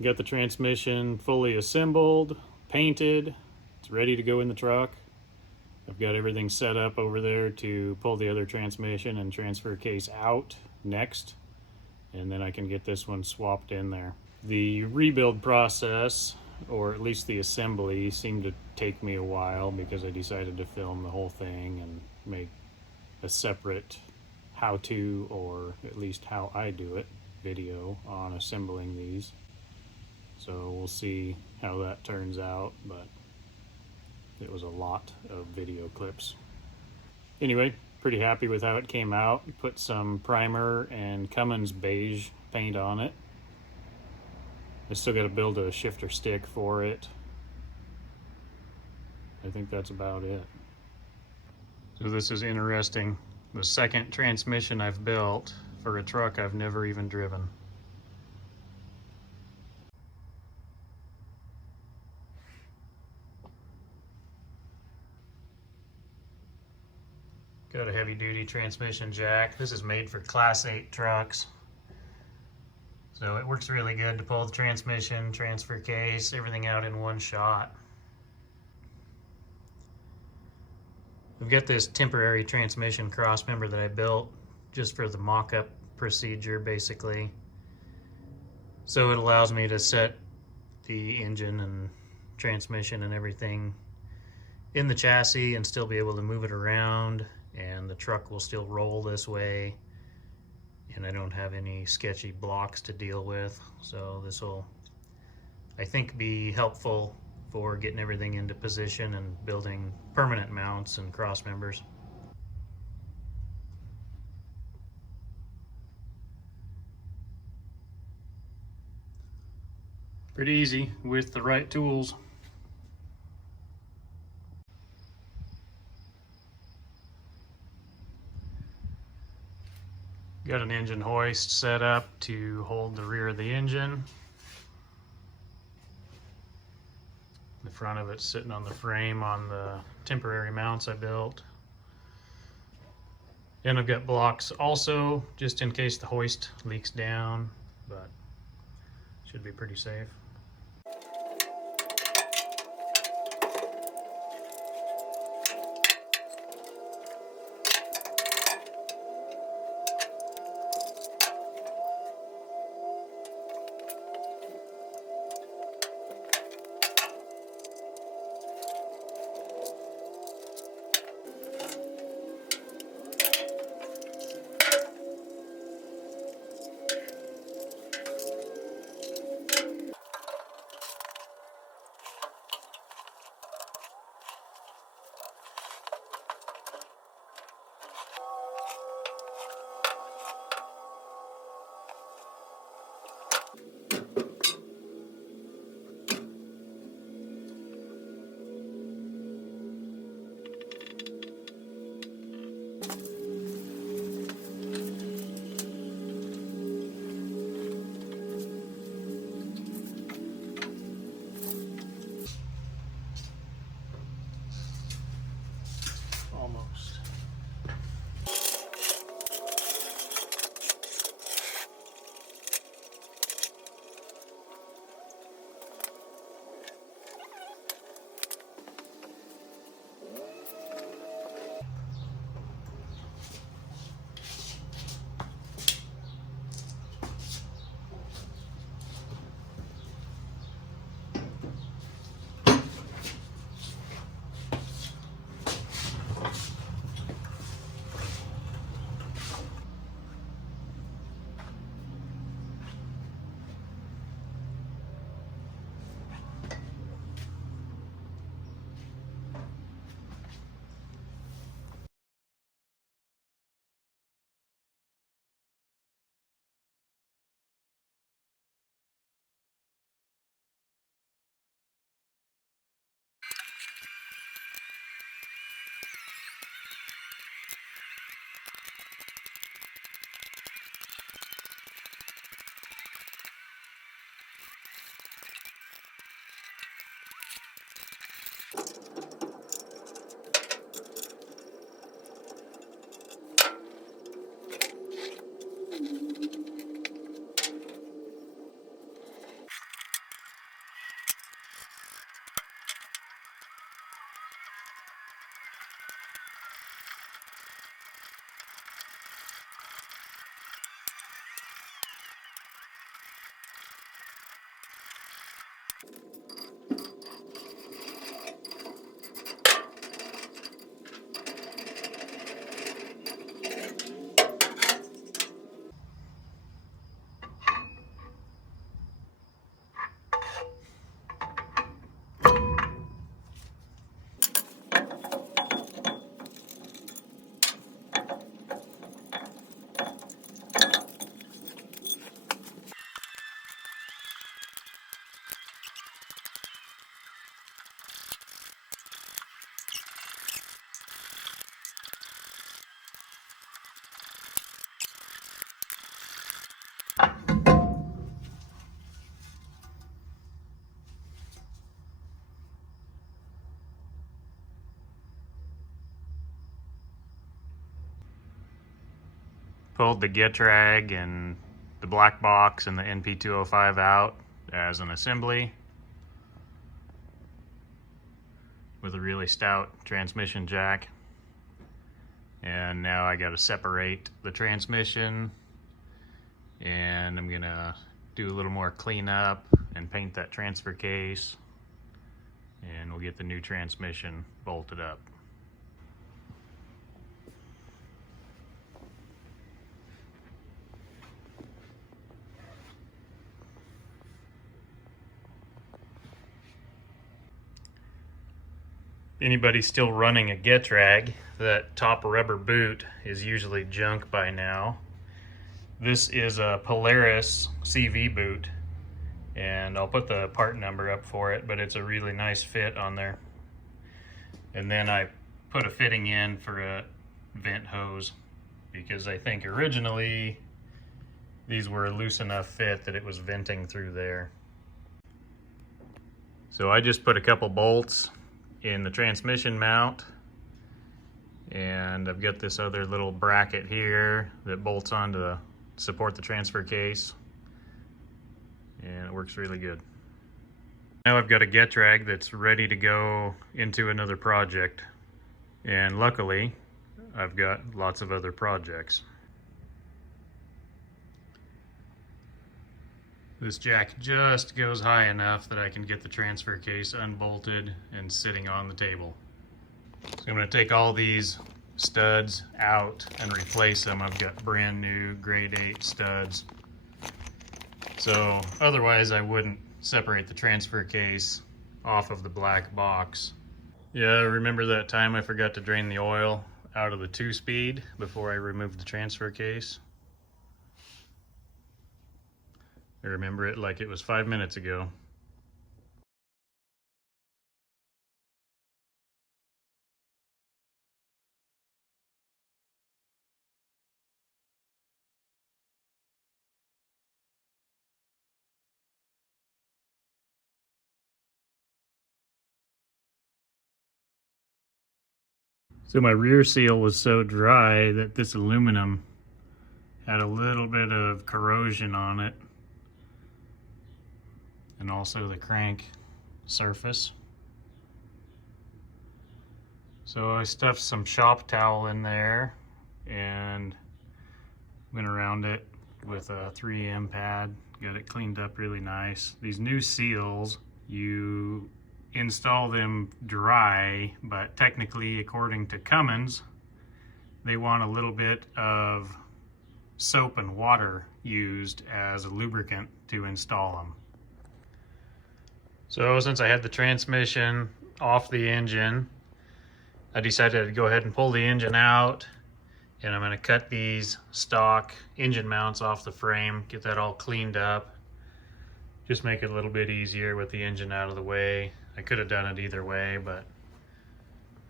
Got the transmission fully assembled, painted. It's ready to go in the truck. I've got everything set up over there to pull the other transmission and transfer case out next, and then I can get this one swapped in there. The rebuild process, or at least the assembly, seemed to take me a while because I decided to film the whole thing and make a separate how-to, or at least how I do it, video on assembling these. So we'll see how that turns out, but it was a lot of video clips. Anyway, pretty happy with how it came out. Put some primer and Cummins beige paint on it. I still got to build a shifter stick for it. I think that's about it. So this is interesting. The second transmission I've built for a truck I've never even driven. Got a heavy duty transmission jack. This is made for Class 8 trucks. So it works really good to pull the transmission, transfer case, everything out in one shot. We've got this temporary transmission crossmember that I built just for the mock-up procedure, basically. So it allows me to set the engine and transmission and everything in the chassis and still be able to move it around, and the truck will still roll this way, and I don't have any sketchy blocks to deal with. So this will, I think, be helpful for getting everything into position and building permanent mounts and cross members. Pretty easy with the right tools. Got an engine hoist set up to hold the rear of the engine. The front of it's sitting on the frame on the temporary mounts I built. And I've got blocks also, just in case the hoist leaks down, but should be pretty safe. Pulled the Getrag and the black box and the NP205 out as an assembly with a really stout transmission jack. And now I got to separate the transmission, and I'm gonna do a little more cleanup and paint that transfer case, and we'll get the new transmission bolted up. Anybody still running a Getrag, that top rubber boot is usually junk by now. This is a Polaris Cv Boot, and I'll put the part number up for it, but it's a really nice fit on there. And then I put a fitting in for a vent hose, because I think originally these were a loose enough fit that it was venting through there. So I just put a couple bolts in the transmission mount, and I've got this other little bracket here that bolts on to support the transfer case, and it works really good. Now I've got a Getrag that's ready to go into another project, and luckily I've got lots of other projects. This jack just goes high enough that I can get the transfer case unbolted and sitting on the table. So I'm going to take all these studs out and replace them. I've got brand new grade 8 studs. So otherwise I wouldn't separate the transfer case off of the black box. Yeah, remember that time I forgot to drain the oil out of the 2-speed before I removed the transfer case? I remember it like it was 5 minutes ago. So my rear seal was so dry that this aluminum had a little bit of corrosion on it, and also the crank surface. So I stuffed some shop towel in there and went around it with a 3M pad, got it cleaned up really nice. These new seals, you install them dry, but technically, according to Cummins, they want a little bit of soap and water used as a lubricant to install them. So since I had the transmission off the engine, I decided to go ahead and pull the engine out, and I'm going to cut these stock engine mounts off the frame, get that all cleaned up, just make it a little bit easier with the engine out of the way. I could have done it either way, but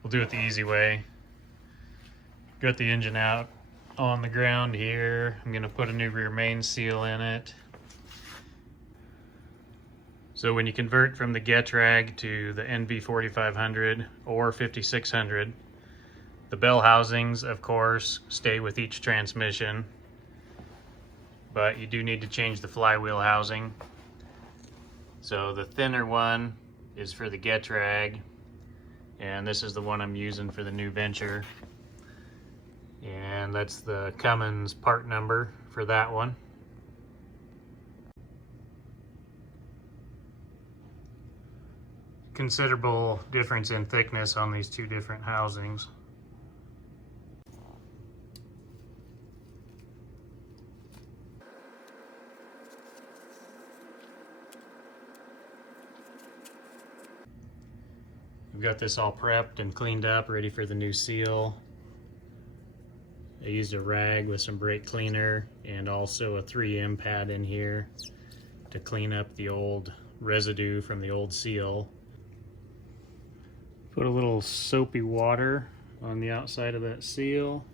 we'll do it the easy way. Got the engine out on the ground here. I'm going to put a new rear main seal in it. So when you convert from the Getrag to the NV 4500 or 5600, the bell housings, of course, stay with each transmission, but you do need to change the flywheel housing. So the thinner one is for the Getrag, and this is the one I'm using for the new venture. And that's the Cummins part number for that one. Considerable difference in thickness on these two different housings. We've got this all prepped and cleaned up, ready for the new seal. I used a rag with some brake cleaner and also a 3M pad in here to clean up the old residue from the old seal. Put a little soapy water on the outside of that seal.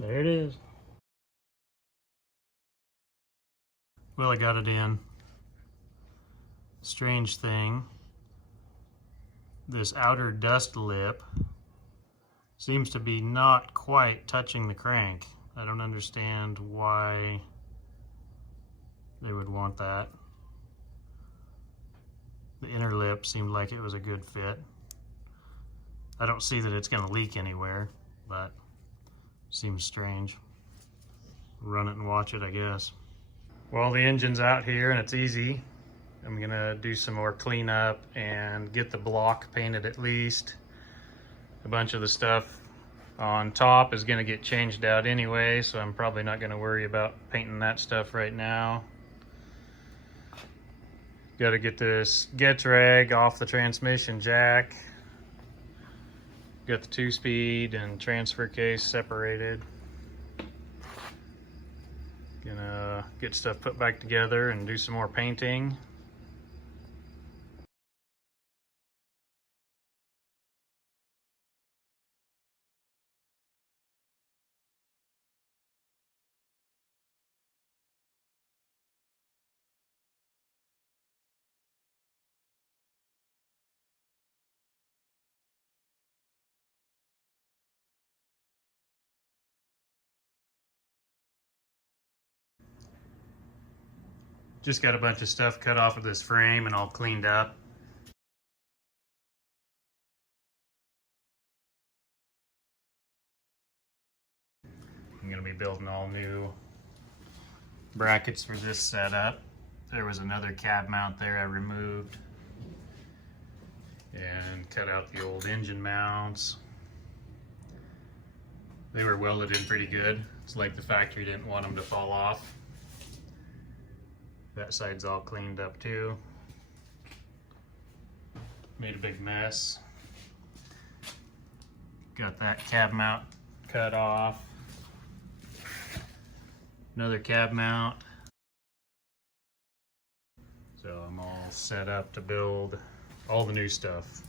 There it is. Well, I got it in. Strange thing, this outer dust lip seems to be not quite touching the crank. I don't understand why they would want that. The inner lip seemed like it was a good fit. I don't see that it's going to leak anywhere, but seems strange. Run it and watch it, I guess. Well, the engine's out here and it's easy. I'm gonna do some more cleanup and get the block painted at least. A bunch of the stuff on top is gonna get changed out anyway, so I'm probably not gonna worry about painting that stuff right now. Gotta get this Getrag off the transmission jack. Got the 2-speed and transfer case separated. Gonna get stuff put back together and do some more painting. Just got a bunch of stuff cut off of this frame and all cleaned up. I'm gonna be building all new brackets for this setup. There was another cab mount there I removed and cut out the old engine mounts. They were welded in pretty good. It's like the factory didn't want them to fall off. That side's all cleaned up too. Made a big mess. Got that cab mount cut off. Another cab mount. So I'm all set up to build all the new stuff.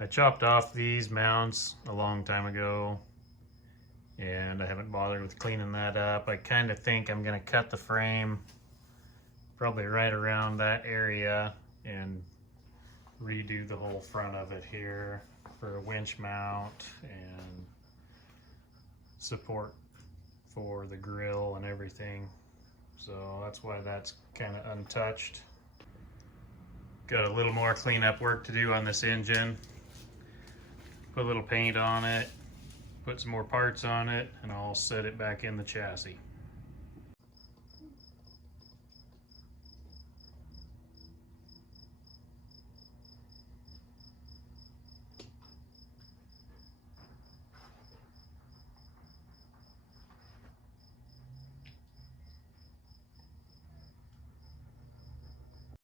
I chopped off these mounts a long time ago and I haven't bothered with cleaning that up. I kind of think I'm going to cut the frame probably right around that area and redo the whole front of it here for a winch mount and support for the grill and everything. So that's why that's kind of untouched. Got a little more cleanup work to do on this engine. Put a little paint on it, put some more parts on it, and I'll set it back in the chassis.